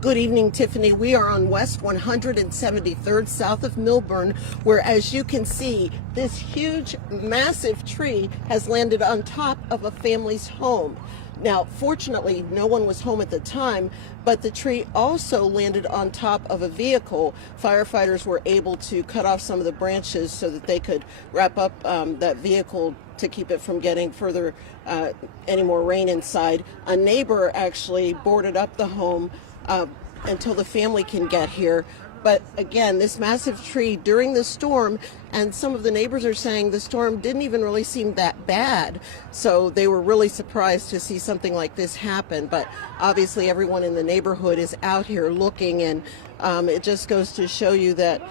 Good evening, Tiffany. We are on West 173rd, south of Milburn, where, as you can see, this huge, massive tree has landed on top of a family's home. Now, fortunately, no one was home at the time, but the tree also landed on top of a vehicle. Firefighters were able to cut off some of the branches so that they could wrap up that vehicle to keep it from getting further, any more rain inside. A neighbor actually boarded up the home until the family can get here. But again, this massive tree during the storm, and some of the neighbors are saying the storm didn't even really seem that bad. So they were really surprised to see something like this happen. But obviously everyone in the neighborhood is out here looking, and it just goes to show you that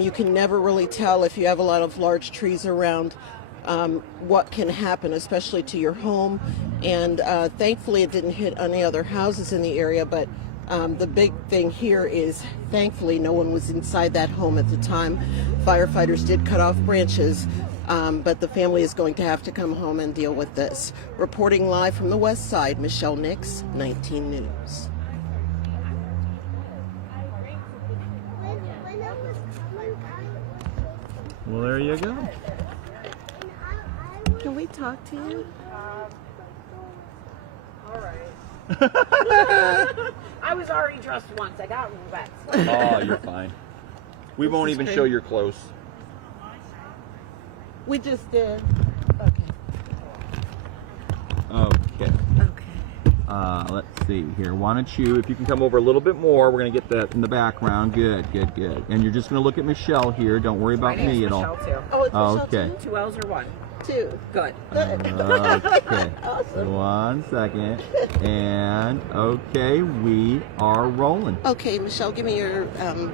you can never really tell if you have a lot of large trees around what can happen, especially to your home. And thankfully it didn't hit any other houses in the area, but the big thing here is, thankfully, no one was inside that home at the time. Firefighters did cut off branches, but the family is going to have to come home and deal with this. Reporting live from the west side, Michelle Nix, 19 News. Well, there you go. Can we talk to you? All right. I was already dressed once. I got wet. Oh, you're fine. We won't even show your clothes. We just did. Okay. Let's see here. Why don't you, if you can come over a little bit more, we're going to get that in the background. Good. And you're just going to look at Michelle here. Don't worry about me at all. Michelle too. Oh, it's Michelle Okay. too? 2 L's or 1? 2. Good. Okay. Awesome. 1 second. And okay, we are rolling. Okay, Michelle, give me your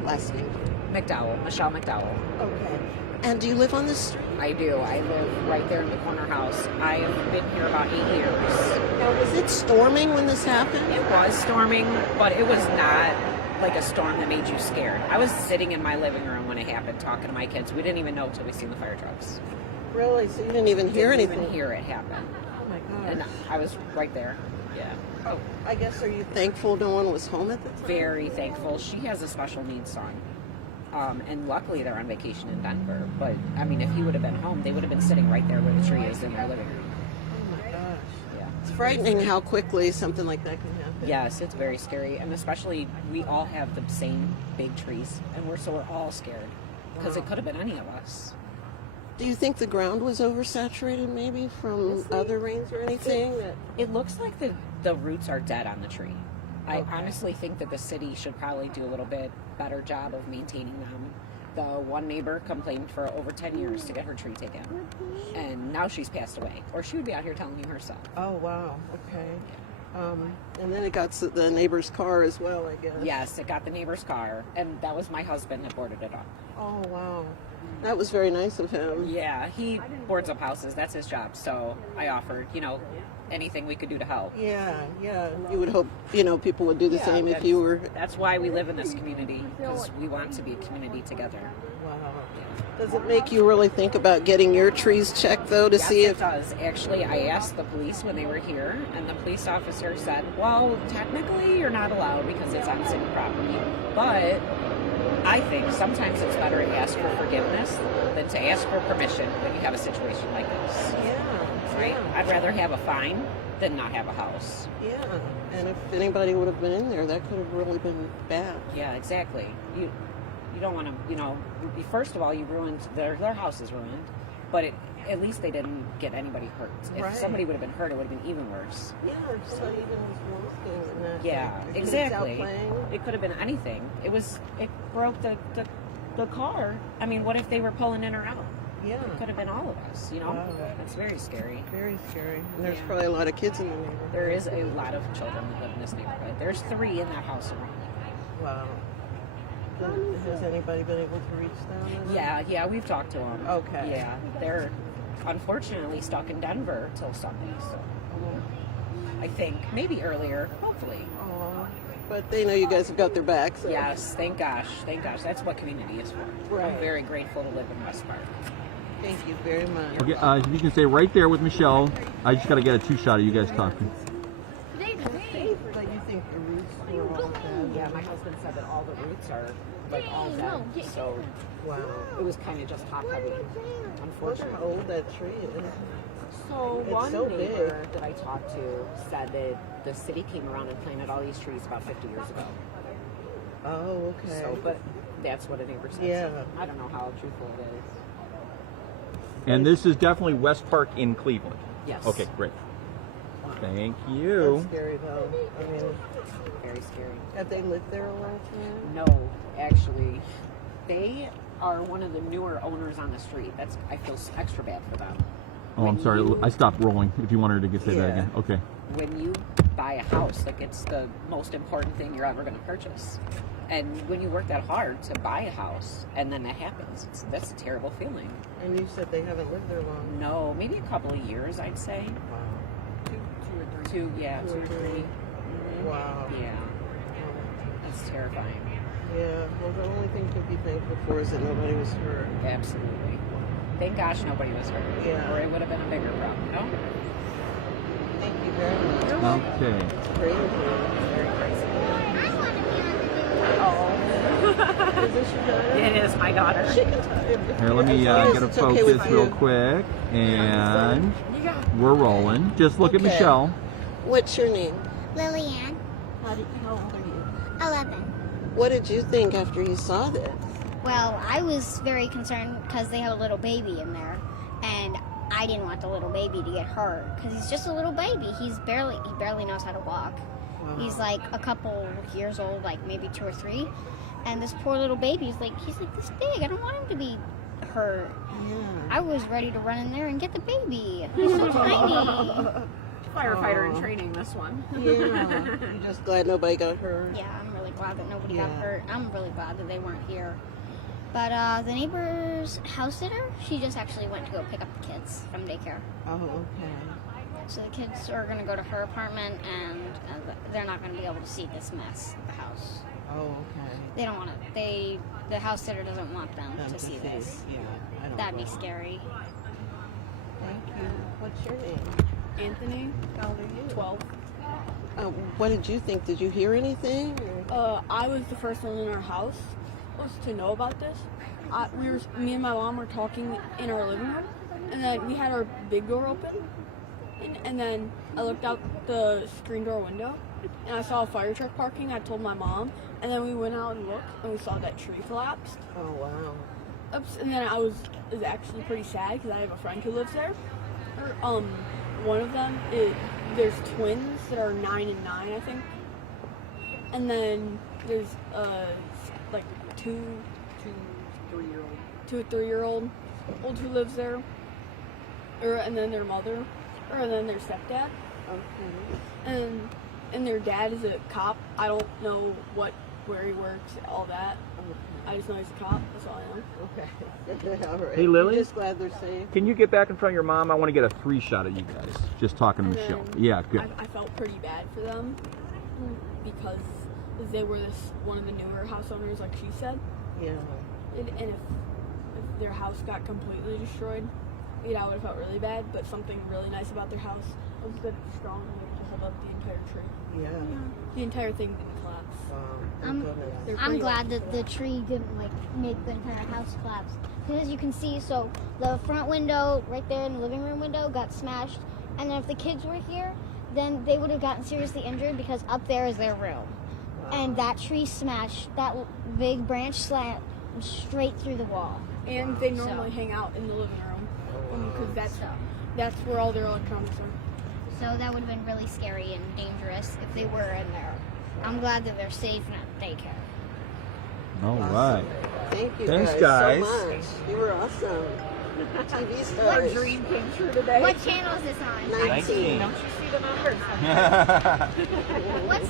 last name. McDowell. Michelle McDowell. Okay. And do you live on this street? I do. I live right there in the corner house. I have been here about 8 years. Now, was it storming when this happened? It was storming, but it was not like a storm that made you scared. I was sitting in my living room when it happened, talking to my kids. We didn't even know until we seen the fire trucks. Really? So you didn't even hear anything? Didn't even hear it happen. Oh my God. And I was right there. Yeah. Oh, I guess, are you thankful no one was home at the time? Very thankful. She has a special needs son. And luckily they're on vacation in Denver. But, I mean, if he would have been home, they would have been sitting right there where the tree is in their living room. Oh my gosh. Yeah. It's frightening how quickly something like that can happen. Yes, it's very scary. And especially, we all have the same big trees. And we're all scared. Because it could have been any of us. Do you think the ground was oversaturated maybe from other rains or anything? It looks like the roots are dead on the tree. I honestly think that the city should probably do a little bit better job of maintaining them. The one neighbor complained for over 10 years to get her tree taken. And now she's passed away. Or she would be out here telling you herself. Oh, wow. Okay. And then it got the neighbor's car as well, I guess. Yes, it got the neighbor's car. And that was my husband that boarded it up. Oh, wow. That was very nice of him. Yeah, he boards up houses. That's his job. So I offered, anything we could do to help. Yeah. You would hope, people would do the same if you were... That's why we live in this community, because we want to be a community together. Wow. Does it make you really think about getting your trees checked, though, to see if... Yes, it does. Actually, I asked the police when they were here, and the police officer said, well, technically you're not allowed because it's on city property. But I think sometimes it's better to ask for forgiveness than to ask for permission when you have a situation like this. Yeah. Right? Yeah. I'd rather have a fine than not have a house. Yeah. And if anybody would have been in there, that could have really been bad. Yeah, exactly. You don't want to, first of all, you ruined, their house is ruined, but at least they didn't get anybody hurt. If somebody would have been hurt, it would have been even worse. Yeah, or somebody even was roasting and that. Yeah, exactly. It could have been anything. It broke the car. I mean, what if they were pulling in or out? Yeah. It could have been all of us, Wow. That's very scary. Very scary. And there's probably a lot of kids in the neighborhood. There is a lot of children that live in this neighborhood. There's 3 in that house alone. Wow. Has anybody been able to reach them? Yeah, we've talked to them. Okay. Yeah, they're unfortunately stuck in Denver till Sunday, so I think maybe earlier, hopefully. But they know you guys have got their backs. So. Yes, thank gosh. That's what community is for. Right. I'm very grateful to live in West Park. Thank you very much. Okay, if you can stay right there with Michelle. I just got to get a 2 shot of you guys talking. But you think the roots Yeah, my husband said that all the roots are like all dead, so Wow. it was kind of just top heavy, Wonder how unfortunately. old that tree is. So It's one so neighbor that I talked to said that the city came around and planted all these trees about 50 years ago. Oh, okay. So, but that's what a neighbor said. Yeah. So I don't know how truthful it is. And this is definitely West Park in Cleveland. Yes. Okay, great. Thank That's you. scary though. I mean, Very scary. have they lived there a long time? No, actually, they are one of the newer owners on the street. I feel extra bad for them. Oh, I'm When sorry. you- I stopped rolling. If you wanted to say that Yeah. again. Okay. When you buy a house, like it's the most important thing you're ever going to purchase. And when you work that hard to buy a house and then that happens, that's a terrible feeling. And you said they haven't lived there long. No, maybe a couple of years, I'd say. Wow. Two or three. Wow. Yeah, that's terrifying. Yeah. Well, the only thing to be thankful for is that nobody was hurt. Absolutely. Thank gosh nobody was hurt. Yeah. Or it would have been a bigger problem, you know? Thank you very much. Okay. Crazy. Very crazy. Is this your daughter? It is my daughter. She can talk. Here, let me As long as get a it's okay with focus real you. quick. And we're rolling. Just look at Okay. Michelle. What's your name? Lillian, How old are you? 11. What did you think after you saw this? Well, I was very concerned because they have a little baby in there, and I didn't want the little baby to get hurt because he's just a little baby. He barely knows how to walk. He's like a couple years old, like maybe 2 or 3, and this poor little baby is he's like this big. I don't want him to be hurt. Yeah. I was ready to run in there and get the baby. He's so tiny. Firefighter Aw. in training, this one. Yeah. You're just glad nobody got hurt. Yeah, I'm really glad that nobody got Yeah. hurt. I'm really glad that they weren't here. But the neighbor's house sitter, she just actually went to go pick up the kids from daycare. Oh, okay. So the kids are going to go to her apartment, and they're not going to be able to see this mess at the house. Oh, okay. They don't want to. The house sitter doesn't want them Them to see this. Yeah. I don't That'd be know. scary. Thank you. What's your name? Anthony, How old are you? 12. What did you think? Did you hear anything? Or? I was the first one in our house was to know about this. Me and my mom were talking in our living room, and then we had our big door open, and then I looked out the screen door window, and I saw a fire truck parking. I told my mom, and then we went out and looked, and we saw that tree collapsed. Oh, wow. Oops, and then it was actually pretty sad because I have a friend who lives there. One of them there's twins that are 9 and 9, I think, and then there's like two 3-year-old who lives there, and then their mother, and then their stepdad, Okay. and their dad is a cop. I don't know where he works, all that. I just know he's a cop. That's all I know. Okay. All right. Hey, Lily? You're just glad they're safe. Can you get back in front of your mom? I want to get a 3 shot of you guys. Just talking to And Michelle. then Yeah, good. I felt pretty bad for them because they were one of the newer house owners, like she said. Yeah. And if their house got completely destroyed, I would have felt really bad. But something really nice about their house was that it's strong enough to hold up the entire tree. Yeah. The entire thing didn't collapse. Wow. Um, Thank goodness. They're I'm pretty glad lucky that for the tree didn't make the entire house collapse. Because as you can see, so the front window right there in the living room window got smashed, and then if the kids were here, then they would have gotten seriously injured because up there is their room. And that tree smashed, that big branch slammed straight through the wall. And they normally hang out in the living room because that's where all their electronics are. So that would have been really scary and dangerous if they were in there. I'm glad that they're safe and at daycare. All right. Thank you Thanks, guys, guys. so much. You were awesome. TV Our stars. dream came true today. What channel is this on? 19. Don't you see the numbers? What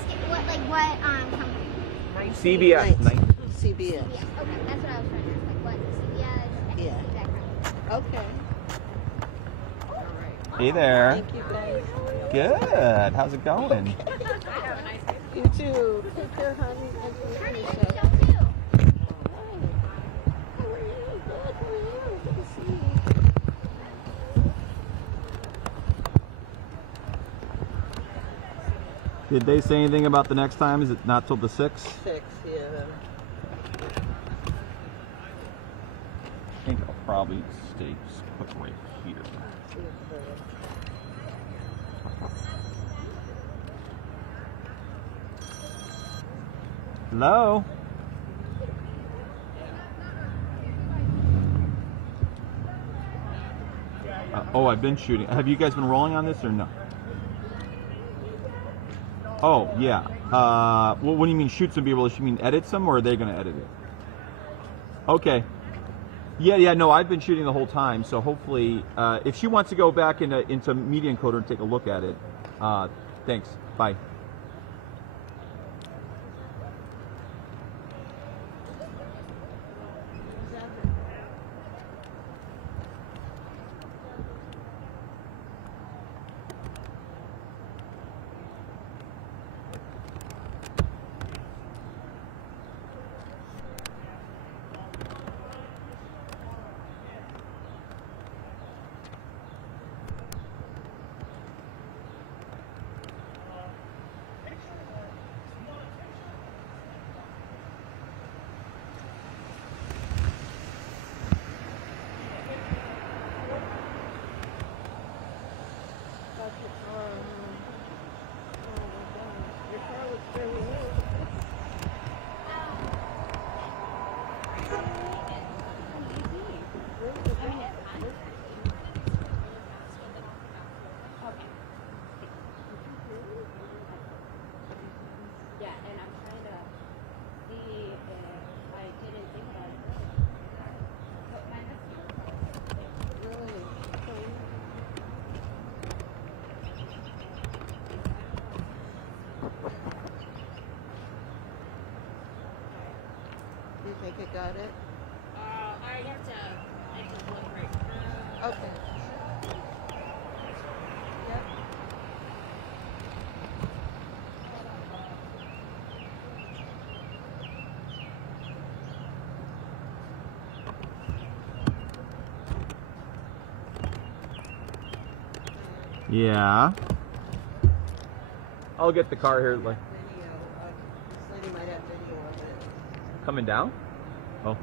company? CBS. Nice. Nice. CBS. Yeah, okay, that's what I was trying to ask. Like what? CBS, Yeah. that kind of. Okay. Hey there. Thank you guys. Good. How's it going? You too. Take care, honey. Honey, Michelle. Michelle too. How are you? Good. How are you? Good to see you. Did they say anything about the next time? Is it not till the 6th? 6, yeah. I think I'll probably stay put right here. Hello? Oh, I've been shooting. Have you guys been rolling on this or no? Oh, yeah. Well, what do you mean shoot some B-roll? You mean edit some, or are they going to edit it? Okay. Yeah, no, I've been shooting the whole time, so hopefully, if she wants to go back into Media Encoder and take a look at it, thanks. Bye. You think it got it? I have to look right. Okay. Yep. Yeah. I'll get the car here. Like Video. This lady might have video of it. coming down. Oh.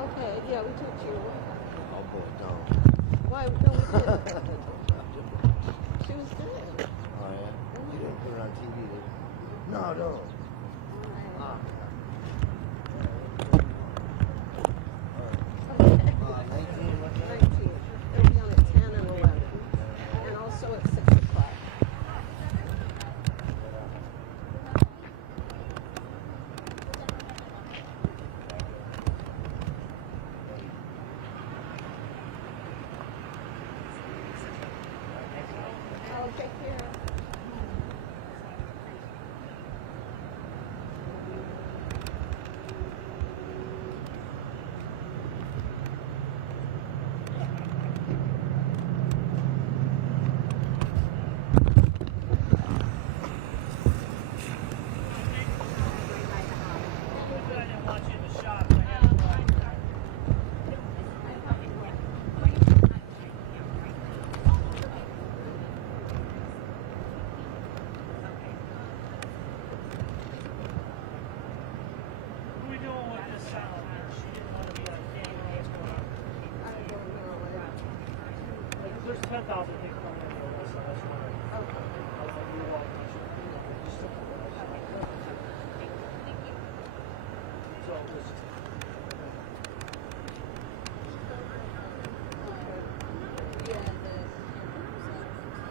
Okay, yeah, we took you. I'll pull it down. Why? No, we didn't. She was good. Oh, yeah? You didn't put it on TV, did you? No, no. Ah. 19, what's that? 19. It'll be on at 10 and 11. And also at 6 o'clock. I'll take care. What are we doing with this sound? She didn't want to be on camera. What's going on? Like, there's 10,000 people coming in here, so that's why. I was like, you're welcome. So, just.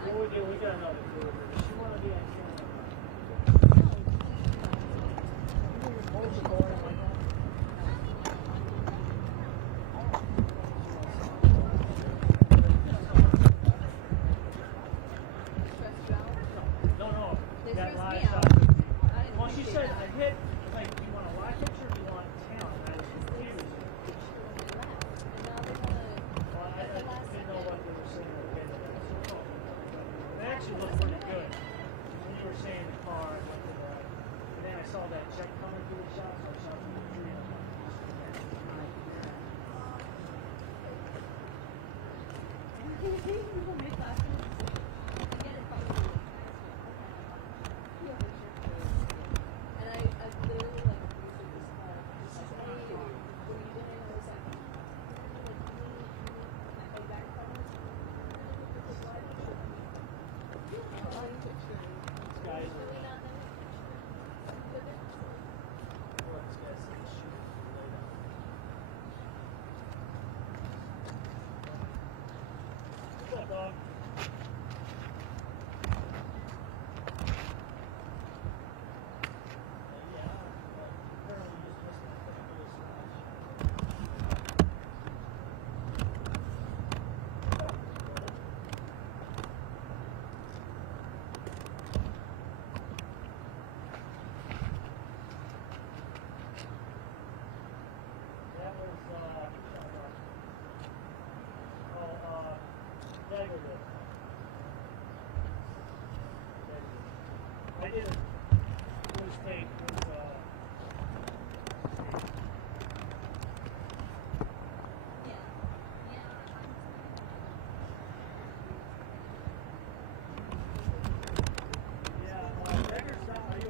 What we do, we got another crew. She want to be on camera. Hold the door like that. No, that live shot. Well, she said, I hit, like, do you want a live picture or do you want 10? I was confused. actually looked pretty good. When you were saying the car, I looked at that. And then I saw that check coming through the shop, so I shot the tree. What's up, dog? That was, Dagger did. I did a mistake with, Dagger's not, are you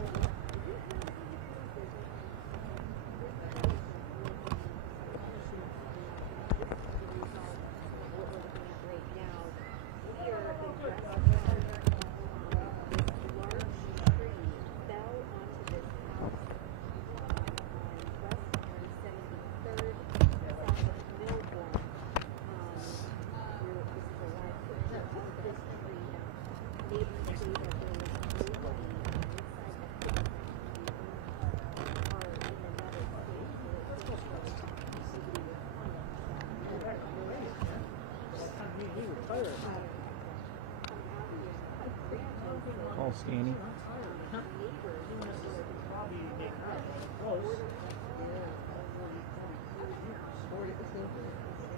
Call Scanny.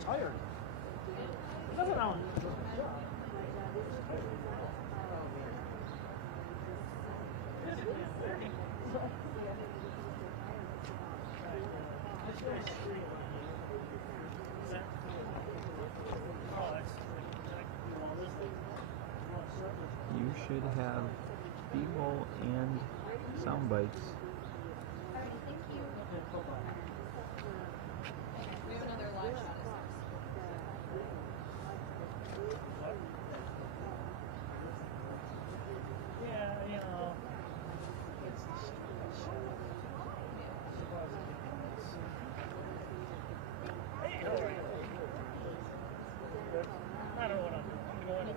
tired? Nothing wrong. You should have B-roll and sound bites. Yeah, you know. Hey, how are you? Good. I don't know what I'm doing. I'm going to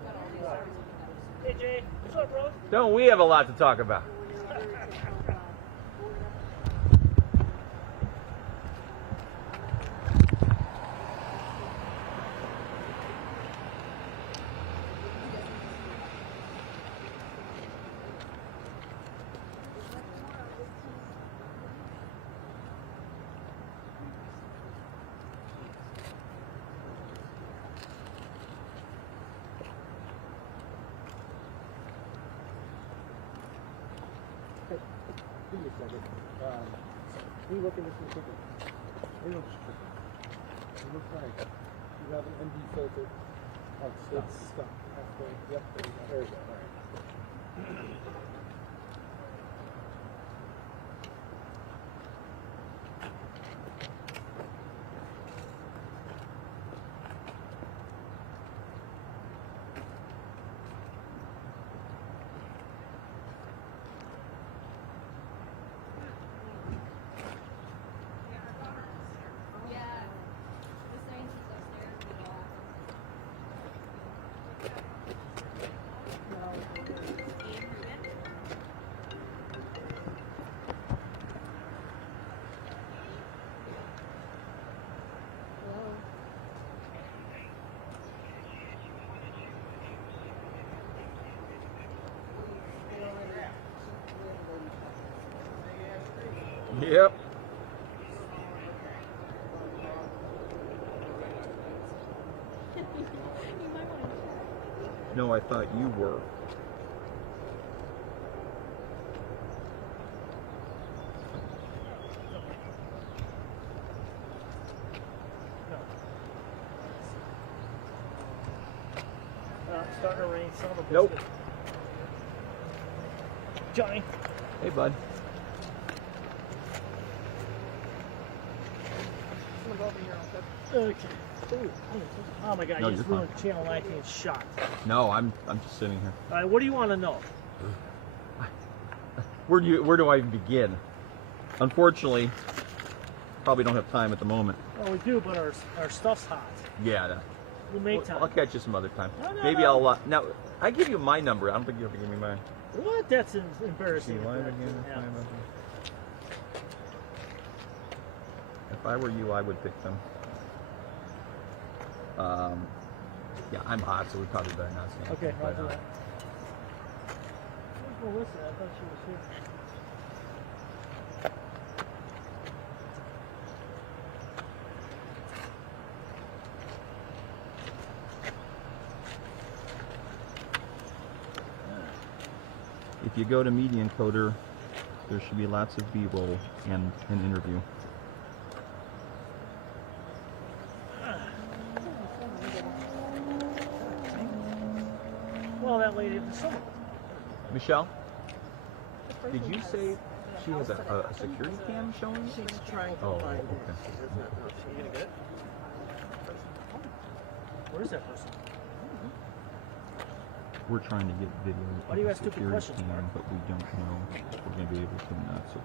Hey, Jay. What's up, bro? Don't we have a lot to talk about? Give me a second. Can you look into some chicken? It looks chicken. It looks like you have an ND filter. Oh, it's stuck. Yep, there you go. All right. Yep. No, I thought you were. starting to rain. Son of a Nope. biscuit. Johnny. Hey, bud. Okay. Ooh, oh my God! No, you just you're ruined Channel 19's shot. No, I'm just sitting here. All right, what do you want to know? Where do I begin? Unfortunately, probably don't have time at the moment. Well, we do, but our stuff's hot. Yeah. We'll make time. I'll catch you some other time. No, Maybe no. I'll. Now, I give you my number. I don't think you have to give me mine. What? That's embarrassing. Yeah. If I were you, I would pick them. Yeah, I'm hot, so we probably better not say anything. Okay, I'll but, do that. Where's Melissa? I thought she was here. If you go to Media Encoder, there should be lots of B-roll and an interview. Well, that lady at the summit. Michelle, did you say she has a security cam showing? She's trying to Oh, find it. okay. She does not know she is. Where is that person? We're trying to get video Why do you of ask the stupid security questions, cam, Mark? but we don't know if we're going to be able to or not. So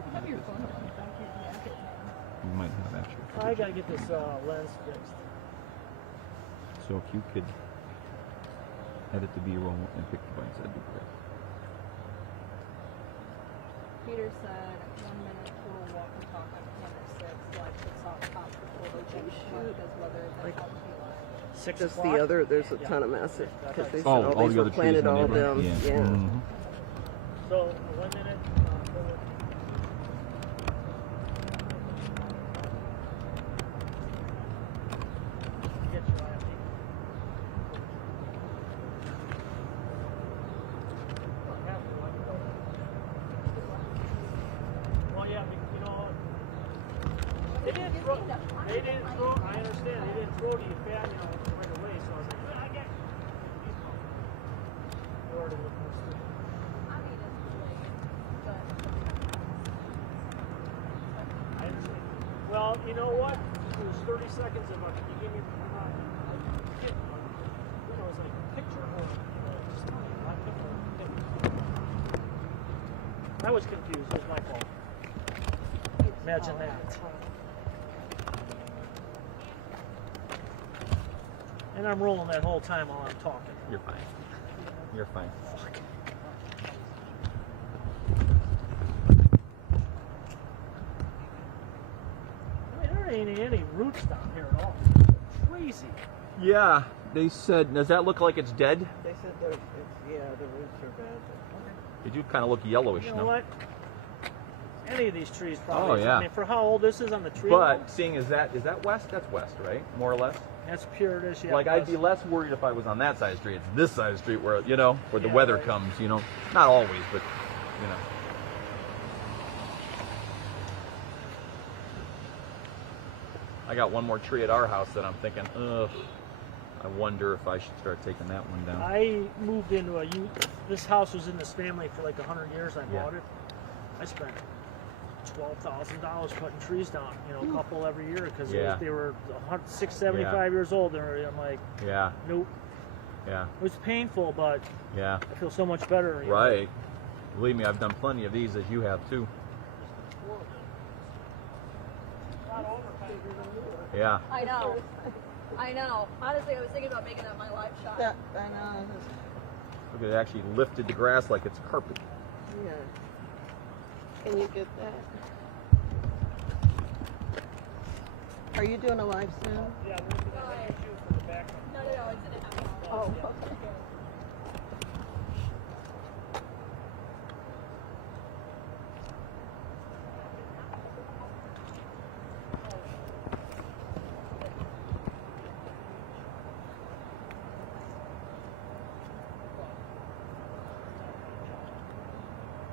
we might have actual I footage. gotta get this lens fixed. So if you could edit the B-roll and pick the bites, that'd be great. Peter said 1 minute total walk and talk on camera 6, live puts on top for photo because whether it's out 6 Just o'clock? the other, there's a Yeah. ton of massive, because they said Oh, all all these the were other trees in planted, the all of them. neighborhood? Yeah. Mhm. So, 1 minute. Get your IFD. Well, yeah, you know, they didn't throw, I understand, they didn't throw to you fat, you know, right away, so I was like, well, I get you already look more stupid. I understand. Well, you know what? It was 30 seconds of you give me it was like a picture or just not picture. I was confused. It was my fault. Imagine that. And I'm rolling that whole time while I'm talking. You're fine. You're fine. Fuck. I mean, there ain't any roots down here at all. Crazy. Yeah, they said, does that look like it's dead? They said the roots are bad. They do kind of look yellowish, You no? know what? Any of these trees probably. Oh, yeah. I mean, for how old this is on the tree. But seeing is that west? That's west, right? More or less. That's pure this, yeah. Like I'd be plus- less worried if I was on that side of the street. It's this side of the street where the Yeah, weather right. comes. Not always, but I got one more tree at our house that I'm thinking, ugh. I wonder if I should start taking that one down. I moved into this house was in this family for like 100 years. I Yeah. bought it. I spent $12,000 cutting trees down, a couple every year because Yeah. they were 75 years old. And I'm like, Yeah, nope. yeah, It was painful, but yeah. I feel so much better. Right. Believe me, I've done plenty of these as you have too. Yeah. I know. I know. Honestly, I was thinking about making that my live shot. That, I know. Look, it actually lifted the grass like it's carpet. Yeah. Can you get that? Are you doing a live soon? Yeah, we'll do that. Let me shoot from the background. No, it's in the house. Oh, okay.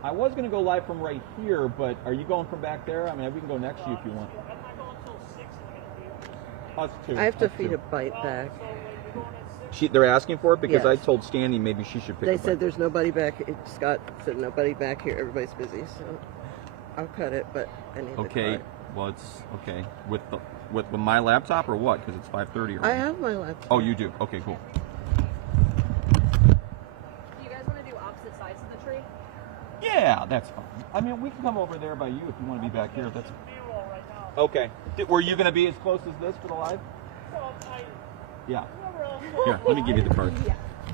I was going to go live from right here, but are you going from back there? I mean, we can go next to you if you want. I'm not going until 6. I'm going to be Us too. I have to us feed too. a bite back. So when you're going at 6, They're asking for it because Yes. I told Standy maybe she should pick They up. said there's nobody back. Scott said nobody back here. Everybody's busy, so I'll cut it. But I need Okay. to cut. Well, it's okay with my laptop or what? Because it's 5:30. I have my laptop. Oh, you do. Okay, cool. Do you guys want to do opposite sides of the tree? Yeah, that's fine. I mean, we can come over there by you if you want to be back here. That's B-roll right now. okay. Were you going to be as close as this for the live? Well, Yeah. whoever else. Here, let me give you the card.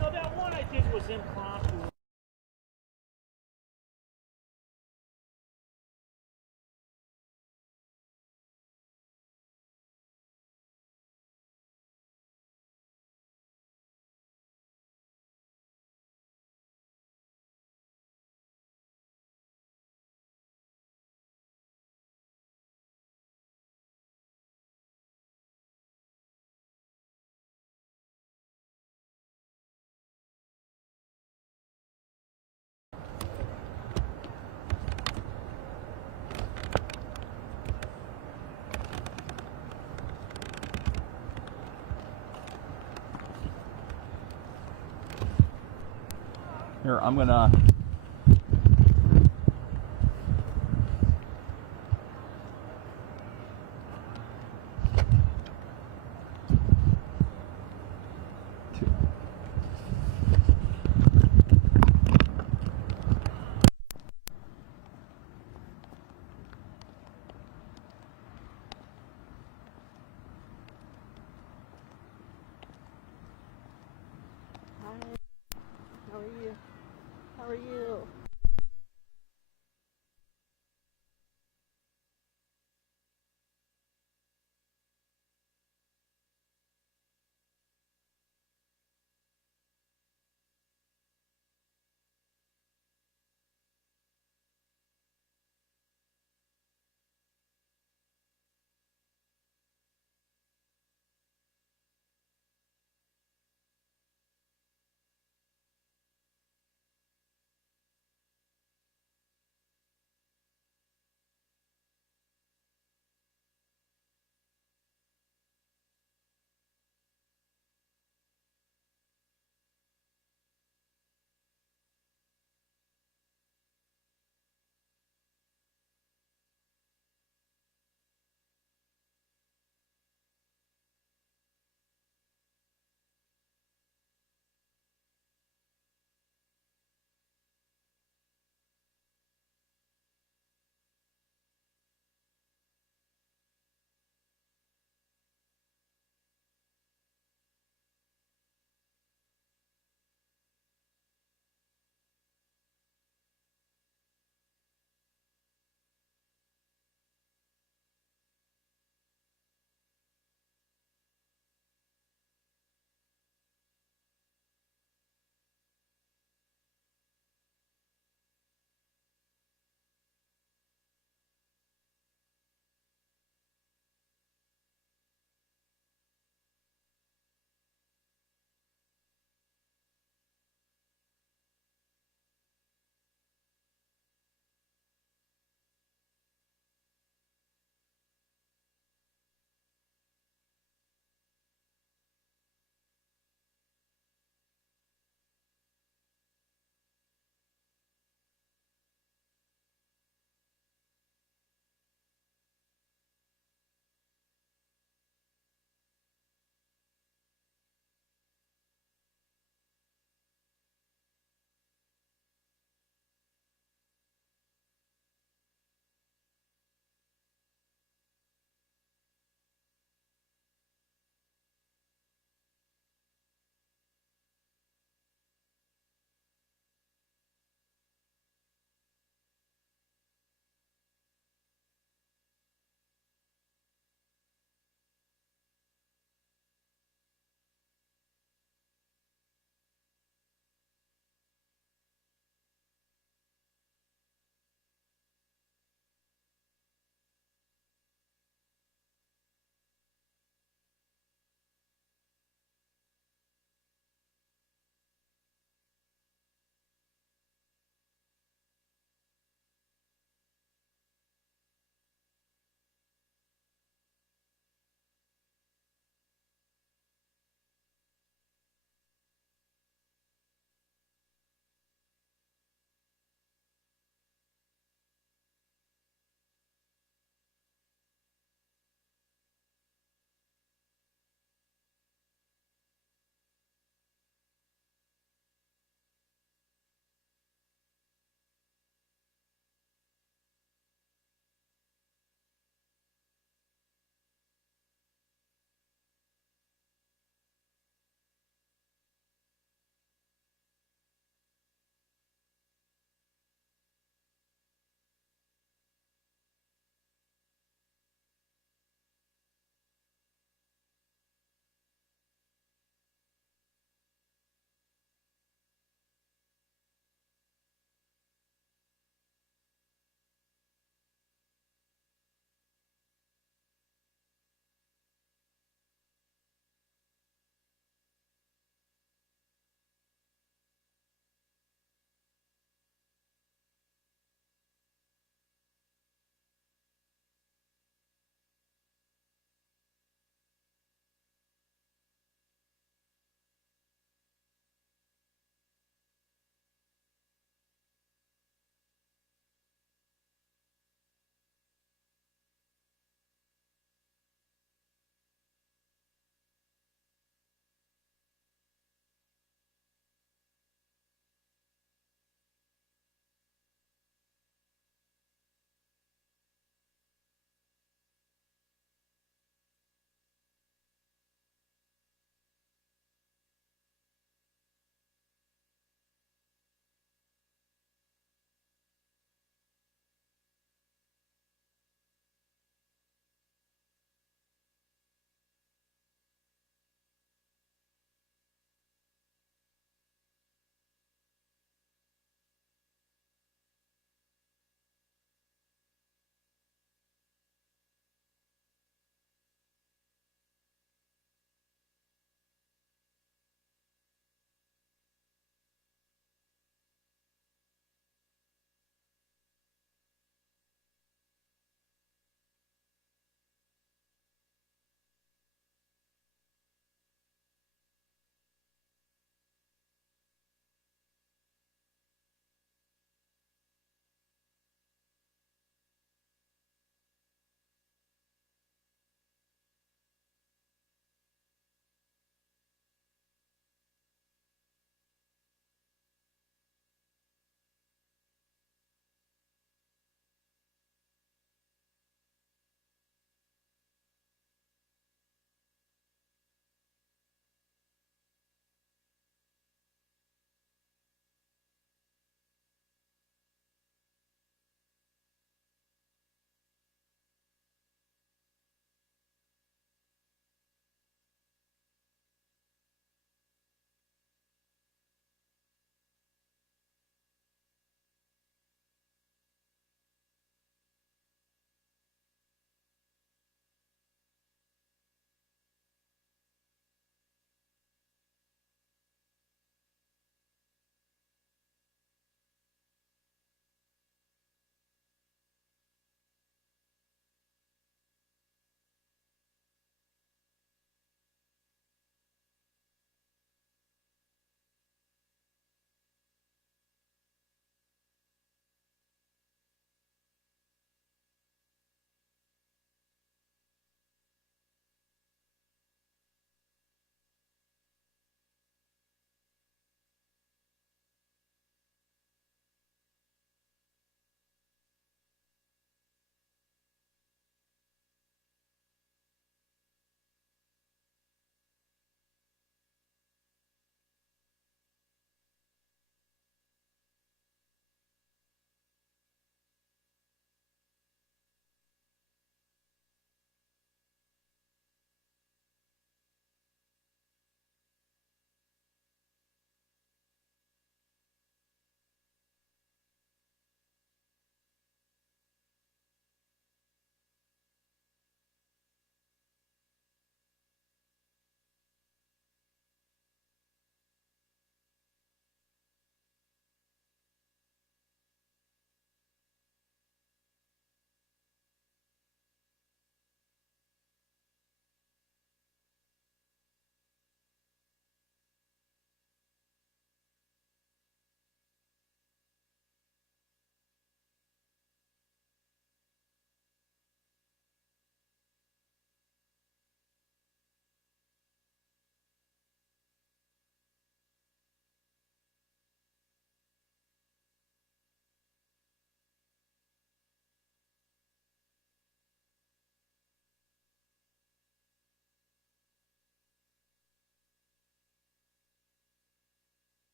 No, that one I did was impromptu. Here, I'm gonna. How are you? How are you?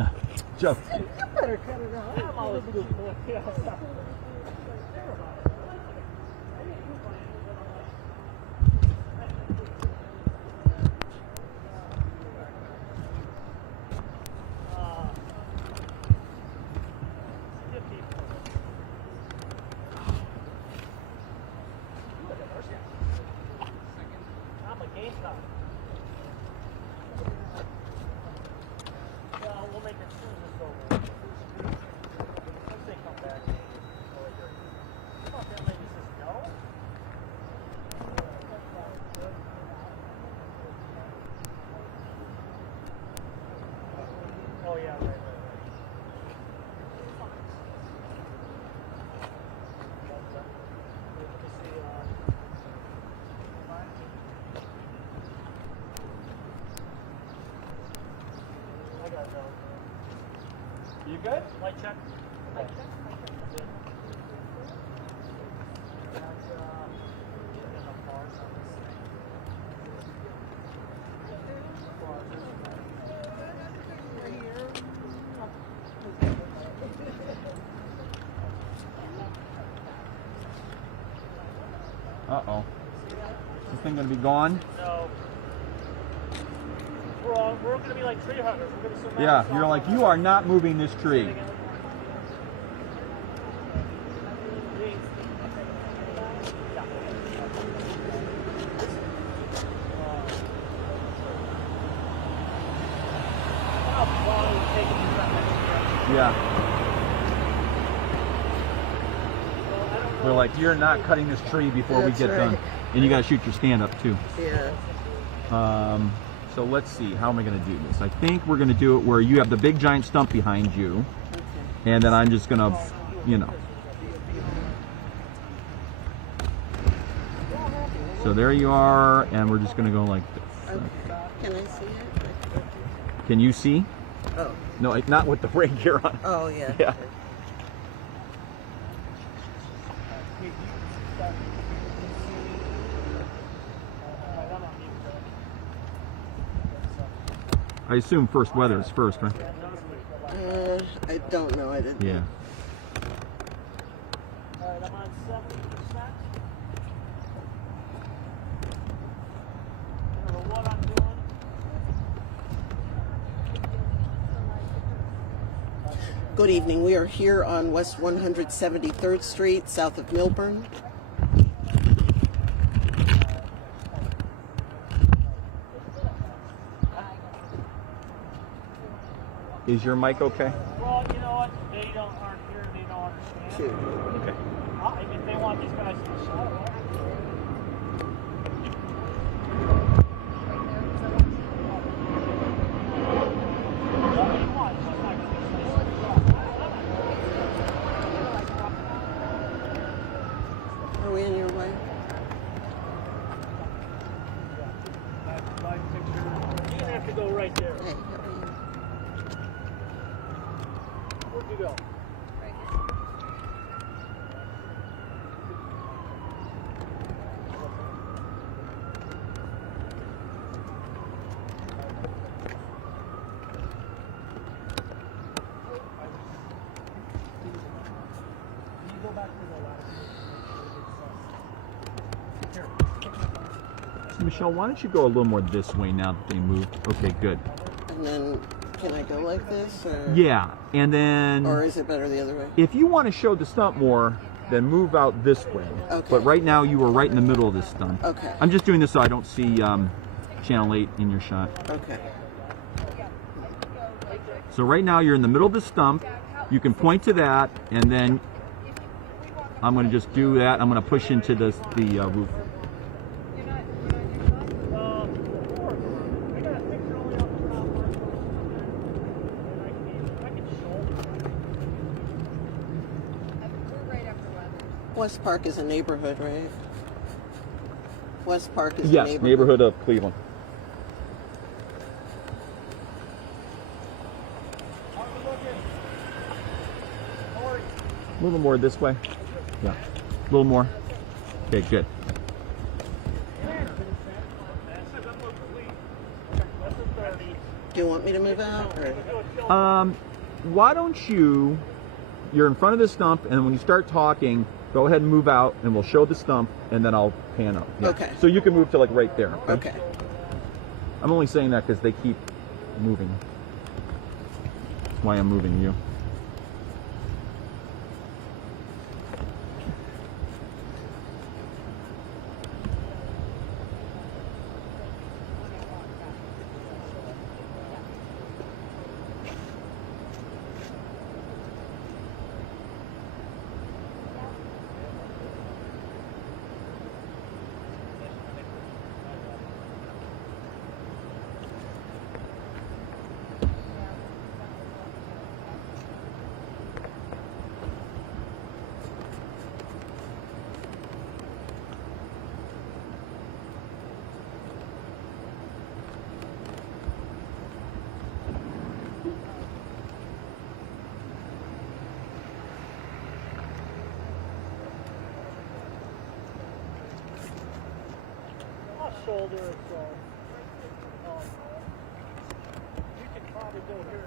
No, Joe. Better cut it out. I'm always good for yeah. I'm a GameStop. Yeah, we'll make it soon. This over. Once they come back, oh, right there. Come on, that lady says no. Oh yeah, right. Let me see. I got it. You good? Light check. Light check. That's, in the bars on this thing. Uh-oh. Is this thing gonna be gone? So we're gonna be like tree huggers. We're gonna surmount Yeah, this you're all like, on you are not moving this tree. Yeah. They're like, you're not cutting this tree before That's we get right. done. And you gotta shoot your stand up too. Yeah. So let's see, how am I gonna do this? I think we're gonna do it where you have the big giant stump behind you. Okay. And then I'm just gonna, you know. So there you are, and we're just gonna go like this. Okay. Can I see it? Can you see? Oh. No, like, not with the rain gear on. Oh, yeah. Yeah. I assume first weather is first, right? I don't know. I didn't. Yeah. Alright, I'm on 70%. Remember what I'm doing? Good evening. We are here on West 173rd Street, south of Milburn. Is your mic okay? Well, you know what? They aren't here. They don't understand. Shoot. Okay. If they want these guys to shut up. Are we in your way? You're gonna have to go right there. Hey, how are you? Where'd you go? So Michelle, why don't you go a little more this way now that they moved? Okay, good. And then, can I go like this, or? Yeah, and then Or is it better the other way? if you want to show the stump more, then move out this way. Okay. But right now you were right in the middle of this stump. Okay. I'm just doing this so I don't see channel 8 in your shot. Okay. So right now you're in the middle of the stump. You can point to that, and then I'm going to just do that. I'm going to push into the roof. West Park is a neighborhood, right? West Park is a Yes, neighborhood. neighborhood of Cleveland. A little more this way. Yeah. A little more. Okay, good. That's 30. Do you want me to move out? Or? Why don't you're in front of the stump, and when you start talking, go ahead and move out, and we'll show the stump, and then I'll pan up. Yeah. Okay. So you can move to like right there. Okay. I'm only saying that because they keep moving. That's why I'm moving you. Off shoulder, it's you can probably go here.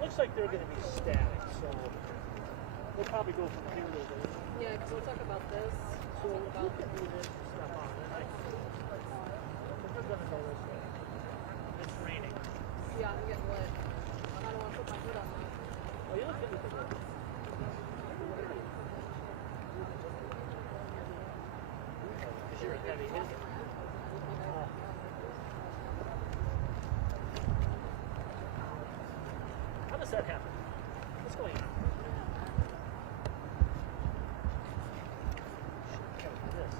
Looks like they're going to be static, so we'll probably go from here to there. Yeah, because we'll talk about this. So you can do this stuff on it. We're going to go this way. It's raining. Yeah, I'm getting wet. I don't want to put my hood on that. Oh, you look at it. Because you're a heavy hitter. How does that happen? What's going on? This.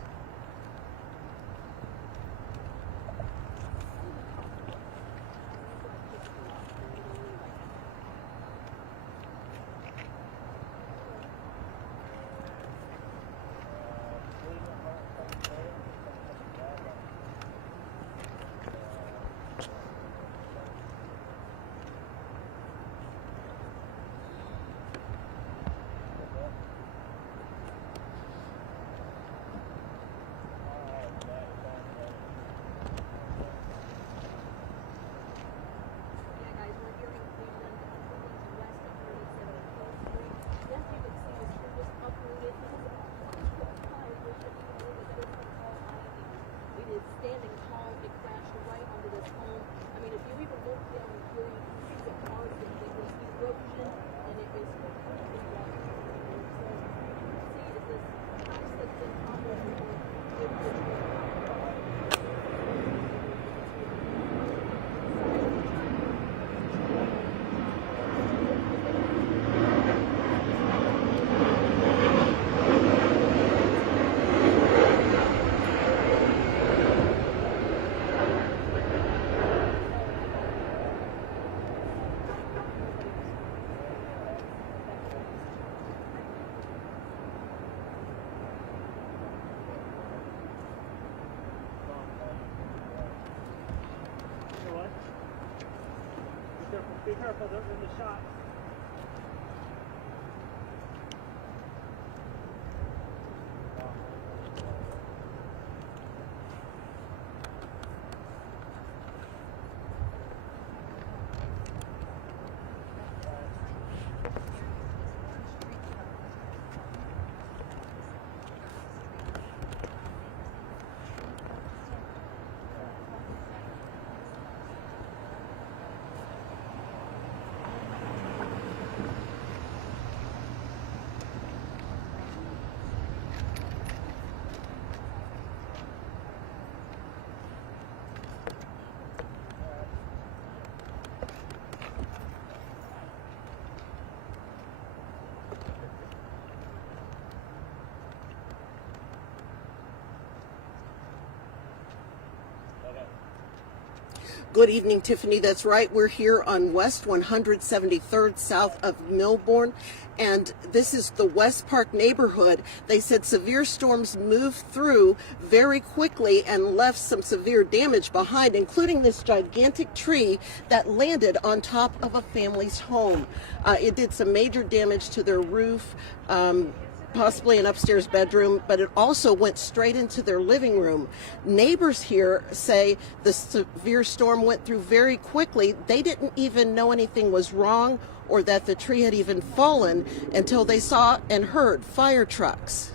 Yeah, guys, we're here in Cleveland, west of 37th Hill Street. As you can see, this tree was uprooted. This is about 20 foot high, which if you can believe it, this is tall ivy. It is standing tall. It crashed right onto this home. I mean, if you even look down here, you can see the cars and there's erosion, and it is completely gone. So, you can see is this house that's been toppled over with the tree. You know what? Be careful, they're in the shop. Good evening, Tiffany. That's right. We're here on West 173rd south of Millburn, and this is the West Park neighborhood. They said severe storms moved through very quickly and left some severe damage behind, including this gigantic tree that landed on top of a family's home. It did some major damage to their roof, possibly an upstairs bedroom, but it also went straight into their living room. Neighbors here say the severe storm went through very quickly. They didn't even know anything was wrong or that the tree had even fallen until they saw and heard fire trucks.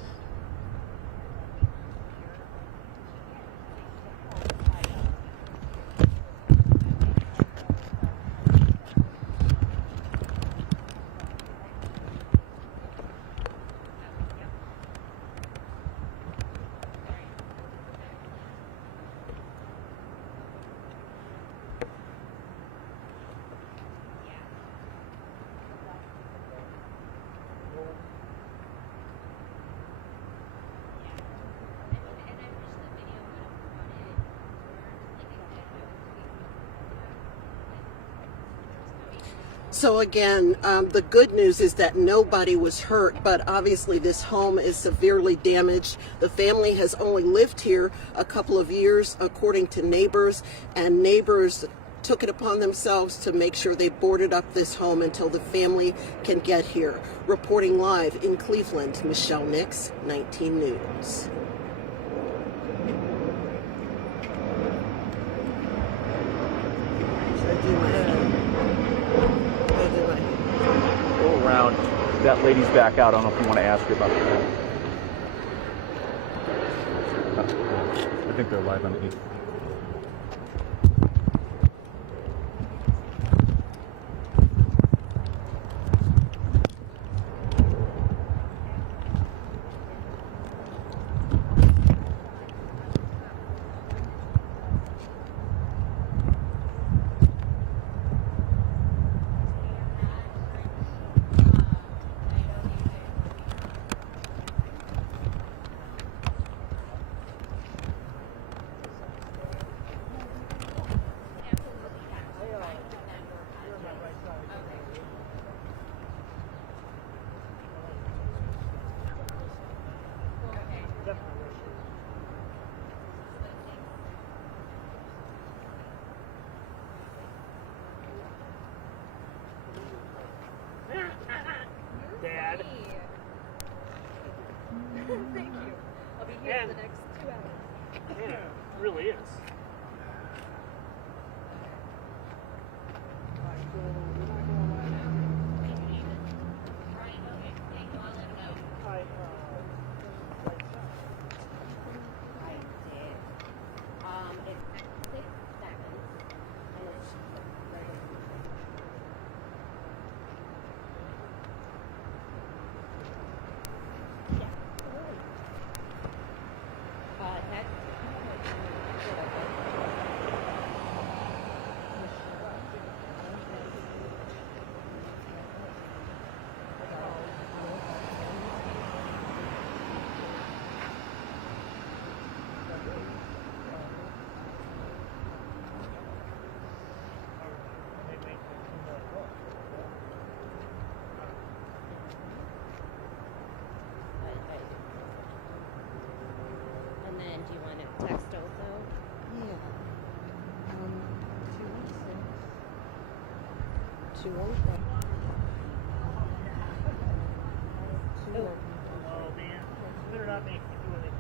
So again, the good news is that nobody was hurt, but obviously this home is severely damaged. The family has only lived here a couple of years, according to neighbors, and neighbors took it upon themselves to make sure they boarded up this home until the family can get here. Reporting live in Cleveland, Michelle Nix, 19 News. Go around. That lady's back out. I don't know if you want to ask her about that. I think they're live on the 8th. Dad. Thank you. I'll be here for the next 2 hours. Yeah, it really is. And then do you want to text also? Yeah. 216. Oh man, better not make me do anything.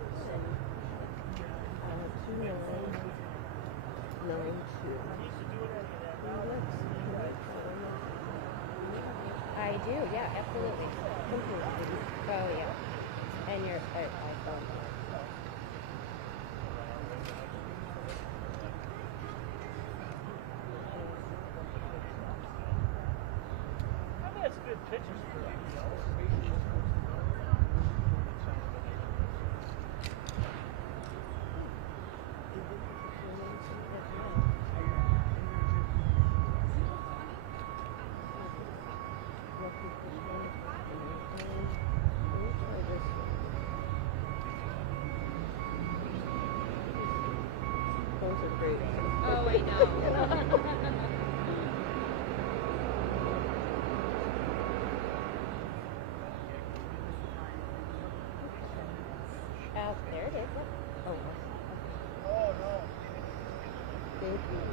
2992. I used to do it after that. I do, yeah, absolutely. Oh, yeah. And your iPhone. Probably has good pictures for you.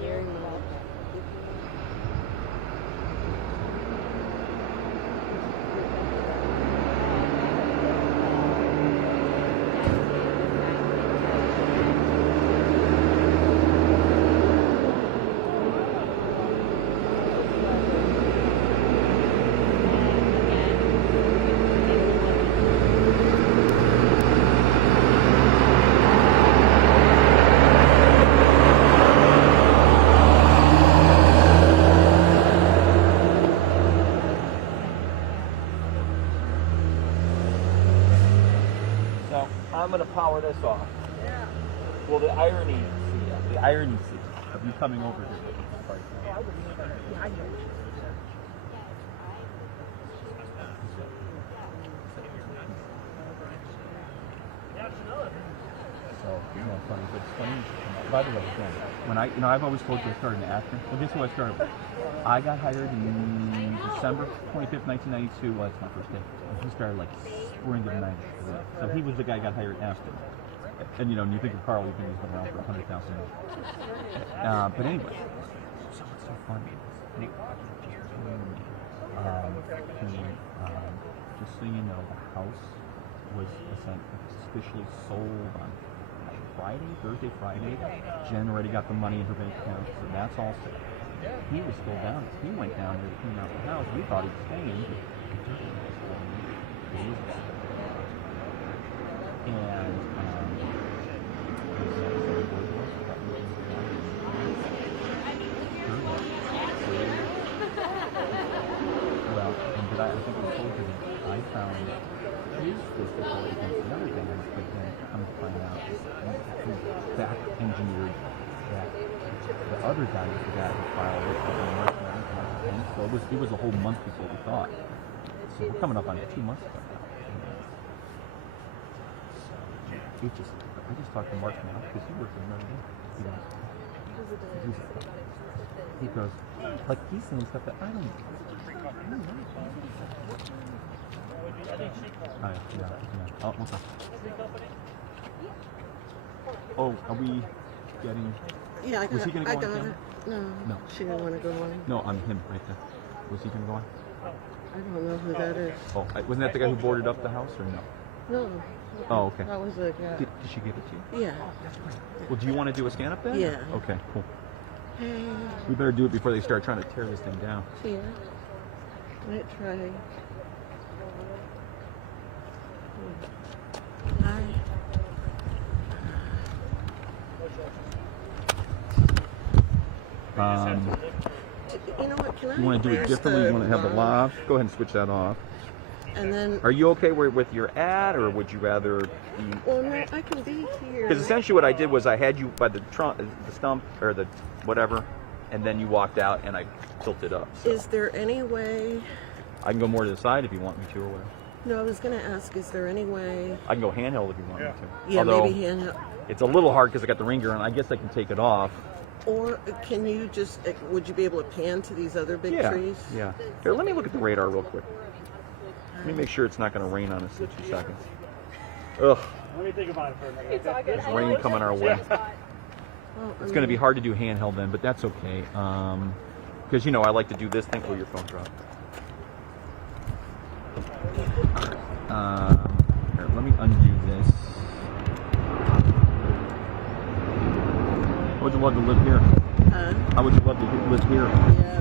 You're welcome. So I'm gonna power this off. Yeah. Well, the irony of you coming over here. So, funny, but it's funny. By the way, again, when I've always told you I started in Akron. Well, guess who I started with? I got hired in December 25th, 1992. Well, that's my first day. And he started like spring of '93. So he was the guy who got hired in Aston. And when you think of Carl, you think he's been around for 100,000 years. But anyway, so what's so funny is, just so you know, the house was officially sold on Thursday, Friday. Jen already got the money in her bank account, so that's all set. He was still down. He went down there to clean out the house. We thought he was staying. And I think I told you that I found his physical against the other guy, but then come to find out he back engineered that the other guy was the guy who filed it for the March 9th. So it was a whole month before we thought. So we're coming up on 2 months ago now. So I just talked to Mark now because he works in another day. He goes, like he's saying stuff that I don't know. Yeah. Oh, okay. Oh, are we getting... Yeah, I got, was he going to go on got camera? it. No, she didn't want to go on. No, I'm him right there. Was he going to go on? I don't know who that is. Oh, wasn't that the guy who boarded up the house or no? No. Oh, okay. That was a guy. Did she give it to you? Yeah. Well, do you want to do a stand-up then? Yeah. Okay, cool. Hey. We better do it before they start trying to tear this thing down. Yeah. Might try. Hi. You know what? Can I? You want to do it differently? You want to have the lav? Go ahead and switch that off. And then. Are you okay with your ad, or would you rather be? Well, no, I can be here. Because essentially what I did was I had you by the stump or the whatever, and then you walked out and I tilted up. So. Is there any way? I can go more to the side if you want me to, or whatever. No, I was going to ask, is there any way? I can go handheld if you want me to. Yeah, Although, maybe handheld. It's a little hard because I got the ringer, and I guess I can take it off. Or can you just, would you be able to pan to these other big trees? Yeah. Here, let me look at the radar real quick. Let me make sure it's not going to rain on us in 2 seconds. Ugh. Let me think about it for a minute. There's rain coming our way. Well, It's going to be hard to do handheld then, but that's okay. Because, I like to do this thing. Oh, your phone dropped. Here, let me undo this. How would you love to live here? Huh? How would you love to live here? Yeah.